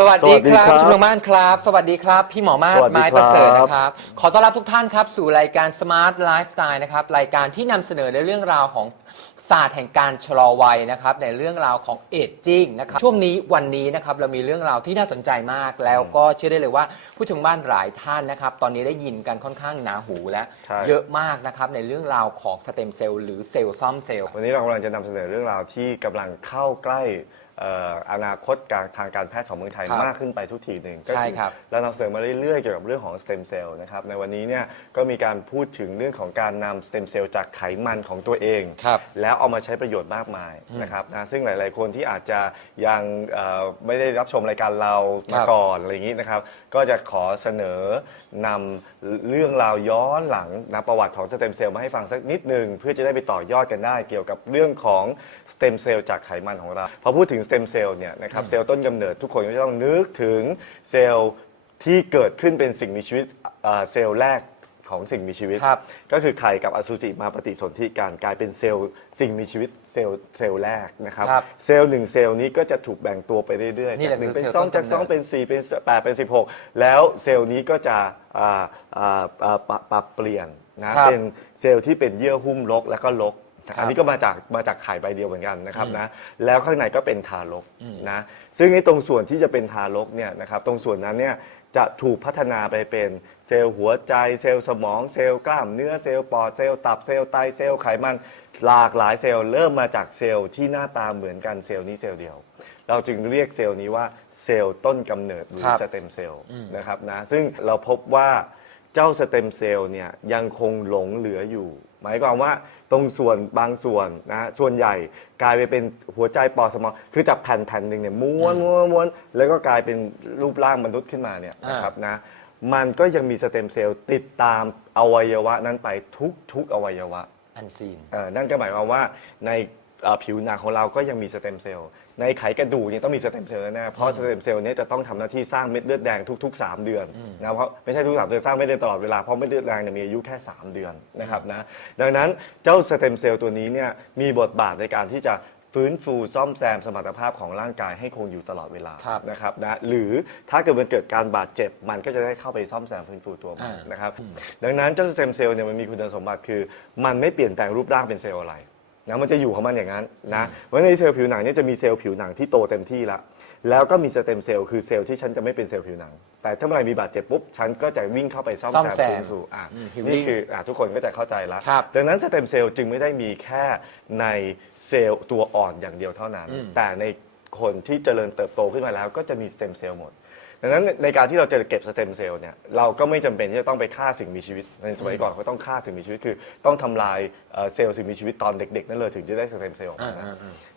สวัสดีครับสวัสดีครับคุณทางบ้านครับ สวัสดีครับ พี่หมอมาศสวัสดีไม้ประเสริฐครับ นะครับ ขอต้อนรับทุกท่านครับสู่รายการ Smart Lifestyle นะครับ รายการที่นำเสนอในเรื่องราวของ ศาสตร์แห่งการชะลอวัยนะครับในเรื่องราวของเอจจิ้งนะครับช่วงนี้วันนี้นะครับเรามีเรื่องราวที่น่าสนใจมาก แล้วก็เชื่อได้เลยว่าผู้ชมบ้านหลายท่านนะครับตอนนี้ได้ยินกันค่อนข้างหนาหูแล้วใช่ เยอะมากนะครับในเรื่องราวของสเต็มเซลล์หรือเซลล์ซ่อมเซลล์ วันนี้เรากำลังจะนำเสนอเรื่องราวที่กำลังเข้าใกล้เอ่ออนาคตการทางการแพทย์ของเมืองไทยครับมากขึ้นไปทุกทีหนึ่งก็ใช่อครับ เรานำเสนอมาเรื่อยๆเกี่ยวกับเรื่องของสเต็มเซลล์นะครับในวันนี้เนี่ยก็มีการพูดถึงเรื่องของการนำสเต็มเซลล์จากไขมันของตัวเอง ครับ แล้วเอามาใช้ประโยชน์มากมายอืมนะครับนะซึ่งหลาย ๆ คนที่อาจจะยังเอ่อไม่ได้รับชมรายการเราครัมาบก่อนอะไรอย่างนี้นะครับ ก็จะขอเสนอนำเรื่องราวย้อนหลังนะประวัติของสเต็มเซลล์มาให้ฟังสักนิดหนึ่งเพื่อจะได้ไปต่อยอดกันได้ เกี่ยวกับเรื่องของสเต็มเซลล์จากไขมันของเราพอพูดถึงสเต็มเซลล์เนี่ยนะครับเซลล์ต้นกำเนิดทุกคนก็จะต้องนึกถึงเซลล์ที่เกิดขึ้นเป็นสิ่งมีชีวิตเอ่อเซลล์แรก ของสิ่งมีชีวิต ครับ ก็คือไข่กับอสุจิมาปฏิสนธิกันกลายเป็นเซลล์สิ่งมีชีวิตเซลล์เซลล์แรกนะครับ ครับเซลล์หนึ่งเซลล์นี้ก็จะถูกแบ่งตัวไปเรื่อยๆนี่แหละจากหนึ่งคือเป็นเซลล์สองต้นจากสองกำเนิดเป็นสี่เป็นแปดเป็นสิบหกแล้วเซลล์นี้ก็จะอ่าอ่าอ่าปรับปรับเปลี่ยนนะครับ เป็นเซลล์ที่เป็นเยื่อหุ้มรกแล้วก็รกครับอันนี้ก็มาจากมาจากไข่ใบเดียวเหมือนกันนะครับอืมนะแล้วข้างในก็เป็นทารกอืมนะซึ่งไอ้ตรงส่วนที่จะเป็นทารกเนี่ยนะครับตรงส่วนนั้นเนี่ย จะถูกพัฒนาไปเป็นเซลล์หัวใจ เซลล์สมอง เซลล์กล้ามเนื้อเซลล์ปอดเซลล์ตับเซลล์ไตเซลล์ไขมันหลากหลายเซลล์เริ่มมาจากเซลล์ที่หน้าตาเหมือนกันเซลล์นี้เซลล์เดียว เราจึงเรียกเซลล์นี้ว่าเซลล์ต้นกำเนิดหรือครับสเต็มเซลล์อืมนะครับนะซึ่งเราพบว่าเจ้าสเต็มเซลล์เนี่ยยังคงหลงเหลืออยู่ หมายความว่าตรงส่วนบางส่วนนะส่วนใหญ่กลายไปเป็นหัวใจปอดสมองคือจากแผ่นแผ่นหนึ่งเนี่ยม้วนอืมม้วนม้วนแล้วก็กลายเป็นรูปร่างมนุษย์ขึ้นมาเนี่ยอ่านนะครับนะมันก็ยังมีสเต็มเซลล์ติดตามอวัยวะนั้นไปทุกทุกอวัยวะอันซีน เอ่อนั่นก็หมายความว่าในเอ่อผิวหนังของเราก็ยังมีสเต็มเซลล์ ในไขกระดูกเนี่ยต้องมีสเต็มเซลล์แน่ๆเพราะสเต็มเซลล์เนี้จะต้องทำหน้าที่สร้างเม็ดเลือดแดงทุก ๆ 3 เดือนนะเพราะไม่ใช่ทุกสามเดือนสร้างเม็ดเลือดตลอดเวลาเพราะเม็ดเลือดแดงเนี่ยมีอายุแค่ 3 เดือนนะครับนะดังนั้นเจ้าสเต็มเซลล์ตัวนี้เนี่ยมีบทบาทในการที่จะฟื้นฟูซ่อมแซมสมรรถภาพของร่างกายให้คงอยู่ตลอดเวลาครับนะครับนะหรือถ้าเกิดมันเกิดการบาดเจ็บมันก็จะได้เข้าไปซ่อมแซมฟื้นฟูตัวมันอ่าน นะครับดังนั้นเจ้าสเต็มเซลล์เนี่ยมันมีคุณสมบัติคือ มันไม่เปลี่ยนแปลงรูปร่างเป็นเซลล์อะไร นะมันจะอยู่ของมันอย่างนั้นนะเพราะในเซลล์ผิวหนังเนี่ยจะมีเซลล์ผิวหนังที่โตเต็มที่แล้วแล้วก็มีสเต็มเซลล์คือเซลล์ที่ฉันจะไม่เป็นเซลล์ผิวหนัง แต่ถ้าเมื่อไหร่มีบาดเจ็บปุ๊บฉันก็จะวิ่งเข้าไปซ่อมซ่อมแซมแซมฟื้นฟูอะอืม healing นี่คืออะทุกคนก็จะเข้าใจแล้วครับดังนั้นสเต็มเซลล์จึงไม่ได้มีแค่ในเซลล์ตัวอ่อนอย่างเดียวเท่านั้น อืม แต่ในคนที่เจริญเติบโตขึ้นมาแล้วก็จะมีสเต็มเซลล์หมด ดังนั้นในการที่เราจะเก็บสเต็มเซลล์เนี่ยเราก็ไม่จำเป็นที่จะต้องไปฆ่าสิ่งมีชีวิต ในสมัยก่อนเขาต้องฆ่าสิ่งมีชีวิตคือ ต้องทำลายเอ่อเซลล์สิ่งมีชีวิตตอนเด็กๆนั่นเลยถึงจะได้สเต็มเซลล์ออกมานะ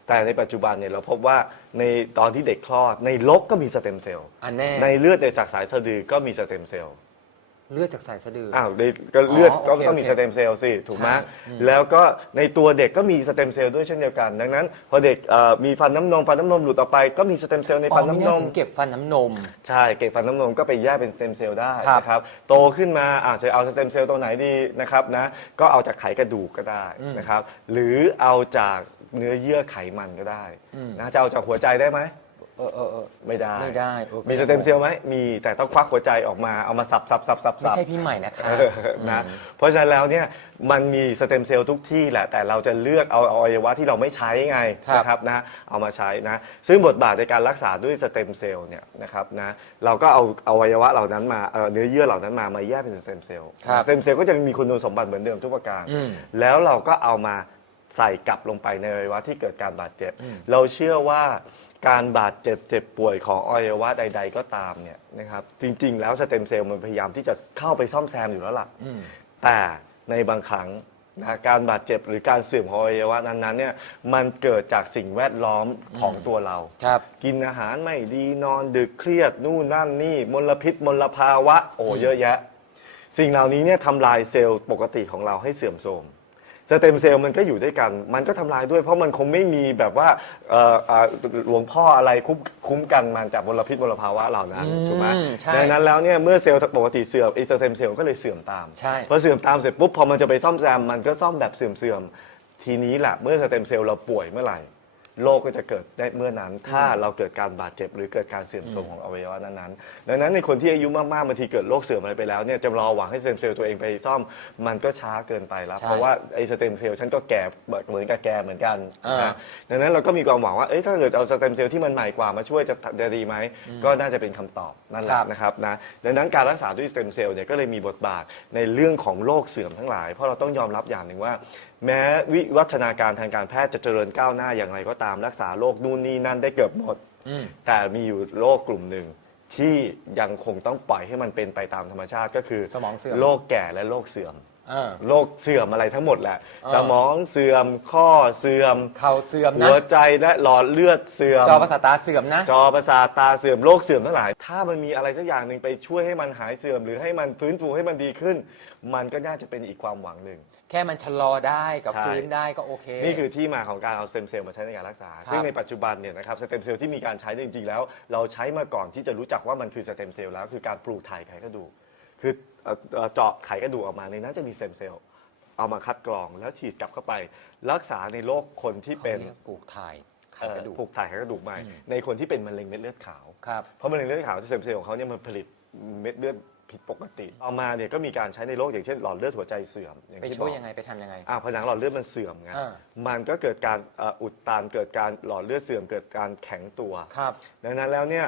แต่ในปัจจุบันเนี่ยเราพบว่าในตอนที่เด็กคลอดในลกก็มีสเต็มเซลล์ อันแน่ ในเลือดจากสายสะดือก็มีสเต็มเซลล์ เลือดจากสายสะดืออ อ้าวในก็เลือดอ๋อก็โอเคต้องมีโอเคสเต็มเซลล์สิถูกไหมใช่อืมแล้วก็ในตัวเด็กก็มีสเต็มเซลล์ด้วยเช่นเดียวกัน ดังนั้น พอเด็กเอ่อมีฟันน้ำนมฟันน้ำนมหลุดออกไปก็มีสเต็มเซลล์ในอ๋ฟัอนไม่น้ำนน่ามถึงเก็บฟันน้ำนม ใช่เกล็ดฟันน้ำนมก็ไปแยกเป็นสเต็มเซลล์ได้ครับนะครับโตขึ้นมาอาจจะเอาสเต็มเซลล์ตัวไหนดีนะครับนะก็เอาจากไขกระดูกก็ได้อืมนะครับหรือเอาจากเนื้อเยื่อไขมันก็ได้อืม นะจะเอาจากหัวใจได้ไหม เออเออเออไม่ได้ ไม่ได้โอเคมีสเต็มเซลล์ไหมมีแต่ต้องควักหัวใจออกมาเอามาสับสับสับสับไม่สับใช่พี่ใหม่นะคะ เออนะเพราะฉะนั้นแล้วเนี่ยมันมีสเต็มเซลล์ทุกที่แหละ แต่เราจะเลือกเอาอวัยวะที่เราไม่ใช้ไงครับนะครับนะเอามาใช้นะซึ่งบทบาทในการรักษาด้วยสเต็มเซลล์เนี่ยนะครับนะเราก็เอาอวัยวะเหล่านั้นมาเอ่อเนื้อเยื่อเหล่านั้นมามาแยกเป็นสเต็มเซลล์ครับสเต็มเซลล์ก็จะมีคุณสมบัติเหมือนเดิมทุกประการ อืม แล้วเราก็เอามาใส่กลับลงไปในอวัยวะที่เกิดการบาดเจ็บอืมเราเชื่อว่า การบาดเจ็บเจ็บป่วยของอวัยวะใด ๆ ก็ตามเนี่ยนะครับจริง ๆ แล้วสเต็มเซลล์มันพยายามที่จะเข้าไปซ่อมแซมอยู่แล้วล่ะอืม แต่ในบางครั้งนะการบาดเจ็บหรือการเสื่อมของอวัยวะนั้นๆเนี่ยมันเกิดจากสิ่งแวดล้อมของตัวเรา ครับ กินอาหารไม่ดีนอนดึกเครียด นู่นนั่นนี่ มลพิษมลภาวะ โอ้อืมเยอะแยะ สิ่งเหล่านี้เนี่ยทำลายเซลล์ปกติของเราให้เสื่อมโทรม สเต็มเซลล์มันก็อยู่ด้วยกัน มันก็ทำลายด้วยเพราะมันคงไม่มีแบบว่าเอ่อเอ่อหลวงพ่ออะไรคุ้มคุ้มกันมันจากมลพิษมลภาวะเหล่านั้นอืมถูกไหมใช่ดังนั้นแล้วเนี่ยเมื่อเซลล์ปกติเสื่อมไอีสเต็มเซลล์ก็เลยเสื่อมตามใช่ พอเสื่อมตามเสร็จปุ๊บพอมันจะไปซ่อมแซมมันก็ซ่อมแบบเสื่อมๆทีนี้แหละเมื่อสเต็มเซลล์เราป่วยเมื่อไหร่ โรคก็จะเกิดได้เมื่อนั้น ถ้าเราเกิดการบาดเจ็บหรือเกิดการเสื่อมโทรมของอวัยวะนั้นๆดังนั้นในคนที่อายุมากๆบางทีเกิดโรคเสื่อมอะไรไปแล้วเนี่ยจะรอหวังให้สเต็มเซลล์ตัวเองไปซ่อมมันก็ช้าเกินไปแล้วใช่เพราะว่าไอ้สเต็มเซลล์ฉันก็แก่เหมือนกับแกเหมือนกันอ่านนะดังนั้นเราก็มีความหวังว่าเอ้ยถ้าเกิดเอาสเต็มเซลล์ที่มันใหม่กว่ามาช่วยจะจะดีไหมก็น่าจะเป็นคำตอบนั่นแหครัละบนะครับนะดังนั้นการรักษาด้วยสเต็มเซลล์เนี่ยก็เลยมีบทบาทในเรื่องของโรคเสื่อมทั้งหลาย เพราะเราต้องยอมรับอย่างหนึ่งว่า แม้วิวัฒนาการทางการแพทย์จะเจริญก้าวหน้าอย่างไรก็ตามรักษาโรคนู่นนี่นั่นได้เกือบหมด อืม แต่มีอยู่โรคกลุ่มหนึ่งที่ยังคงต้องปล่อยให้มันเป็นไปตามธรรมชาติก็คือสมองเสื่อม โรคแก่และโรคเสื่อม เออ โรคเสื่อมอะไรทั้งหมดแหละอ่าสมองเสื่อมข้อเสื่อม เข่าเสื่อมหันะวใจและหลอดเลือดเสื่อม จอประสาทตาเสื่อมนะ จอประสาทตาเสื่อมโรคเสื่อมทั้งหลาย ถ้ามันมีอะไรสักอย่างหนึ่งไปช่วยให้มันหายเสื่อม หรือให้มันฟื้นฟูให้มันดีขึ้น มันก็น่าจะเป็นอีกความหวังหนึ่ง แค่มันชะลอได้กับใช่ ฟื้นได้ก็โอเค นี่คือที่มาของการเอาสเต็มเซลล์มาใช้ในการรักษา ครับซึ่งในปัจจุบันเนี่ยนะครับสเต็มเซลล์ที่มีการใช้เนี่ยจริงๆแล้ว เราใช้มาก่อนที่จะรู้จักว่ามันคือสเต็มเซลล์แล้วคือการปลูกถ่ายไขกระดูกคือเอ่อเอ่อเจาะไขกระดูกออกมาในนั้นจะมีสเต็มเซลล์เอามาคัดกรองแล้วฉีดกลับเข้าไป รักษาในโรคคนที่เขาเป็นเรียกปลูกถ่ายไขเอ่อกระดูกปลูกถ่ายไขกระดูกใหม่ อืม ในคนที่เป็นมะเร็งเม็ดเลือดขาว ครับ เพราะมะเร็งเลือดขาวสเต็มเซลล์ของเขาเนี่ยมันผลิตเม็ดเลือด ผิดปกติเอามาเนี่ยก็มีการใช้ในโรคอย่างเช่นหลอดเลือดหัวใจเสื่อมอย่างไปที่ช่บวยอกยังไงไปทำยังไง อ่าผนังหลอดเลือดมันเสื่อมไงอ่า มันก็เกิดการเอ่ออุดตันเกิดการหลอดเลือดเสื่อมเกิดการแข็งตัว ครับ ดังนั้นแล้วเนี่ย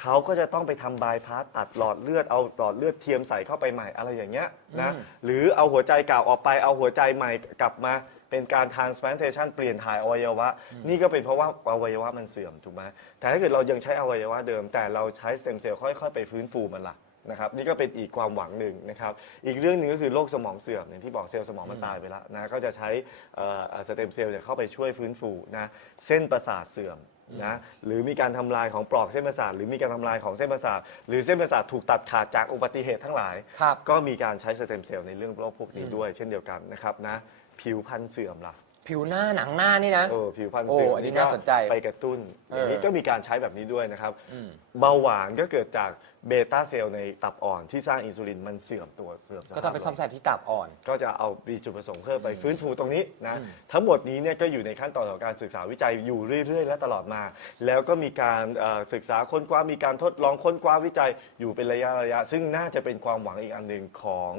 เขาก็จะต้องไปทำบายพาสตัดหลอดเลือดเอาหลอดเลือดเทียมใส่เข้าไปใหม่อะไรอย่างเงี้ยนะอืม หรือเอาหัวใจเก่าออกไปเอาหัวใจใหม่กลับมาเป็นการ transplantation เปลี่ยนถ่ายอวัยวะ นี่ก็เป็นเพราะว่าอวัยวะมันเสื่อมถูกไหมแต่ถ้าเกิดเรายังใช้อวัยวะเดิม แต่เราใช้สเต็มเซลล์ค่อยๆ ไปฟื้นฟูมันละ นะครับนี่ก็เป็นอีกความหวังหนึ่งนะครับอีกเรื่องหนึ่งก็คือโรคสมองเสื่อมอย่างที่บอกเซลล์สมองมันตายไปแล้วนะก็จะใช้เอ่อเอ่อสเต็มเซลล์เนี่ยเข้าไปช่วยฟื้นฟูนะเส้นประสาทเสื่อมนะหรือมีการทำลายของปลอกเส้นประสาทหรือมีการทำลายของเส้นประสาทหรือเส้นประสาทถูกตัดขาดจากอุบัติเหตุทั้งหลายครับก็มีการใช้สเต็มเซลล์ในเรื่องโรคพวกนี้ด้วย เช่นเดียวกันนะครับนะผิวพรรณเสื่อมล่ะผิวหน้าหนังหน้านี่นะเออผิวพรรณโอ้เสื่อมอันนี้ก็น่าสนใจไปกระตุ้นเอออย่างนี้ก็มีการใช้แบบนี้ด้วยนะครับอืมเบาหวานก็เกิดจาก เบต้าเซลล์ในตับอ่อนที่สร้างอินซูลินมันเสื่อมตัวเสื่อมสภาพก็ต้องไปซ่อมแซมที่ตับอ่อน ก็จะเอามีจุดประสงค์เพิ่มไปฟื้นฟูตรงนี้นะอืมทั้งหมดนี้เนี่ยก็อยู่ในขั้นตอนของการศึกษาวิจัยอยู่เรื่อย ๆ และตลอดมา แล้วก็มีการเอ่อศึกษาค้นคว้ามีการทดลองค้นคว้าวิจัยอยู่เป็นระยะระยะ ซึ่งน่าจะเป็นความหวังอีกอันหนึ่งของ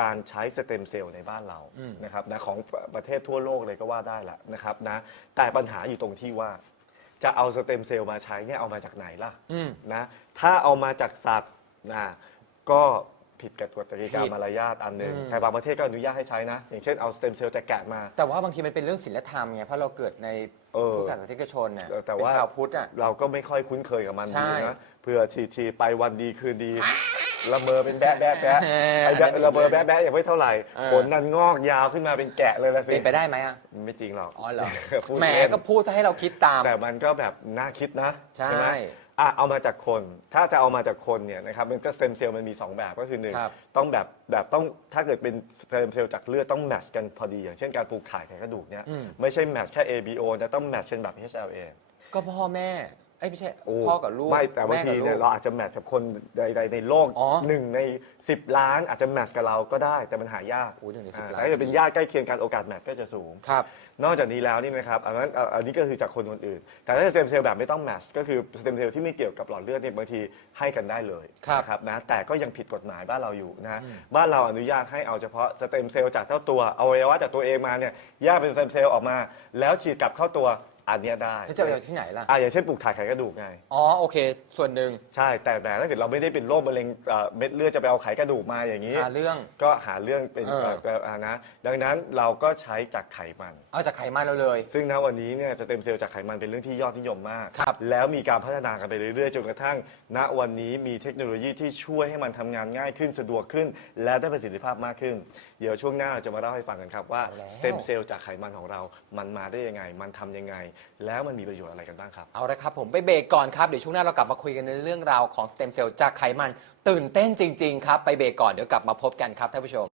การใช้สเต็มเซลล์ในบ้านเราอืมนะครับนะของประเทศทั่วโลกเลยก็ว่าได้ละนะครับนะแต่ปัญหาอยู่ตรงที่ว่า จะเอาสเต็มเซลล์มาใช้เนี่ยเอามาจากไหนล่ะอืม นะถ้าเอามาจากสัตว์นะก็ผิดกฎกติกาผิดมารยาทอันหนึ่งอืม แต่บางประเทศก็อนุญาตให้ใช้นะ อย่างเช่นเอาสเต็มเซลล์จากแกะมา แต่ว่าบางทีมันเป็นเรื่องศีลธรรมไงเพราะเราเกิดในเออพุทธศาสนิกชนเนี่ยเออแต่เป็นว่าชาวพุทธอะ เราก็ไม่ค่อยคุ้นเคยกับมันใช่ ดีนะเผื่อทีทีไปวันดีคืนดี ละเมอเป็นแบะแบะแบะเออไอ้แบะอันนั้นละเมอแบะแบะยังไม่เท่าไหร่เออขนนันงอกยาวขึ้นมาเป็นแกะเลยละสิเป็นไปได้ไหมอะไม่จริงหรอกอ๋อเหรอพูดแหมเล่นก็พูดซะให้เราคิดตาม แต่มันก็แบบน่าคิดนะใช่ไหมอะเอามาจากคน ถ้าจะเอามาจากคนเนี่ยนะครับมันก็สเต็มเซลล์มันมี 2 แบบก็คือหนึ่งครับต้องแบบแบบต้องถ้าเกิดเป็นสเต็มเซลล์จากเลือดต้องแมทช์กันพอดี อย่างเช่นการปลูกถ่ายไขกระดูกเนี่ยอืมไม่ใช่แมทช์แค่ ABO นะต้องแมทช์กันแบบ HLA ก็พ่อแม่ เอ้ยไม่ใช่โอ้พ่อกับลูกไม่แต่บางม่ทีกับเนี่ยลูกเราอาจจะแมทช์กับคนใดๆในโลกอ๋อ หนึ่งใน 10 ล้านอาจจะแมทช์กับเราก็ได้ แต่มันหายากโอ้หนึ่งใน10อ่าล้านแต่ถ้าเกิดเป็นญาติใกล้เคียงกันโอกาสแมทช์ก็จะสูง ครับ นอกจากนี้แล้วนี่นะครับอันนั้นอะอันนี้ก็คือจากคนคนอื่น แต่ถ้าสเต็มเซลล์แบบไม่ต้องแมชก็คือสเต็มเซลล์ที่ไม่เกี่ยวกับหลอดเลือดเนี่ยบางทีให้กันได้เลยครับนะครับนะแต่ก็ยังผิดกฎหมายบ้านเราอยู่นะอืมบ้านเราอนุญาตให้เอาเฉพาะสเต็มเซลล์จากเจ้าตัวอวัยวะจากตัวเองมาเนี่ยแยกเป็นสเต็มเซลล์ออกมา แล้วฉีดกลับเข้าตัว อันเนี้ยได้แล้วจะไปเอาที่ไหนล่ะ อะอย่างเช่นปลูกถ่ายไขกระดูกไง อ๋อโอเค ส่วนหนึ่งใช่แต่แต่ถ้าเกิดเราไม่ได้เป็นโรคมะเร็งเอ่อเม็ดเลือดจะไปเอาไขกระดูกมาอย่างนี้ หาเรื่อง ก็หาเรื่องเป็นเออ เอ่ออ่านะดังนั้นเราก็ใช้จากไขมัน เอาจากไขมันเราเลย ซึ่งณวันนี้เนี่ยสเต็มเซลล์จากไขมันเป็นเรื่องที่ยอดนิยมมาก ครับแล้วมีการพัฒนากันไปเรื่อยๆ จนกระทั่ง ณวันนี้มีเทคโนโลยีที่ช่วยให้มันทำงานง่ายขึ้นสะดวกขึ้น และได้ประสิทธิภาพมากขึ้น เดี๋ยวช่วงหน้าเราจะมาเล่าให้ฟังกันครับว่าเอาแล้ว สเต็มเซลล์จากไขมันของเรา มันมาได้ยังไง มันทำยังไงแล้วมันมีประโยชน์อะไรกันบ้างครับ เอาละครับผมไปเบรกก่อนครับ เดี๋ยวช่วงหน้าเรากลับมาคุยกันในเรื่องราวของสเต็มเซลล์จากไขมัน ตื่นเต้นจริง ๆ ครับ ไปเบรกก่อนเดี๋ยวกลับมาพบกันครับท่านผู้ชม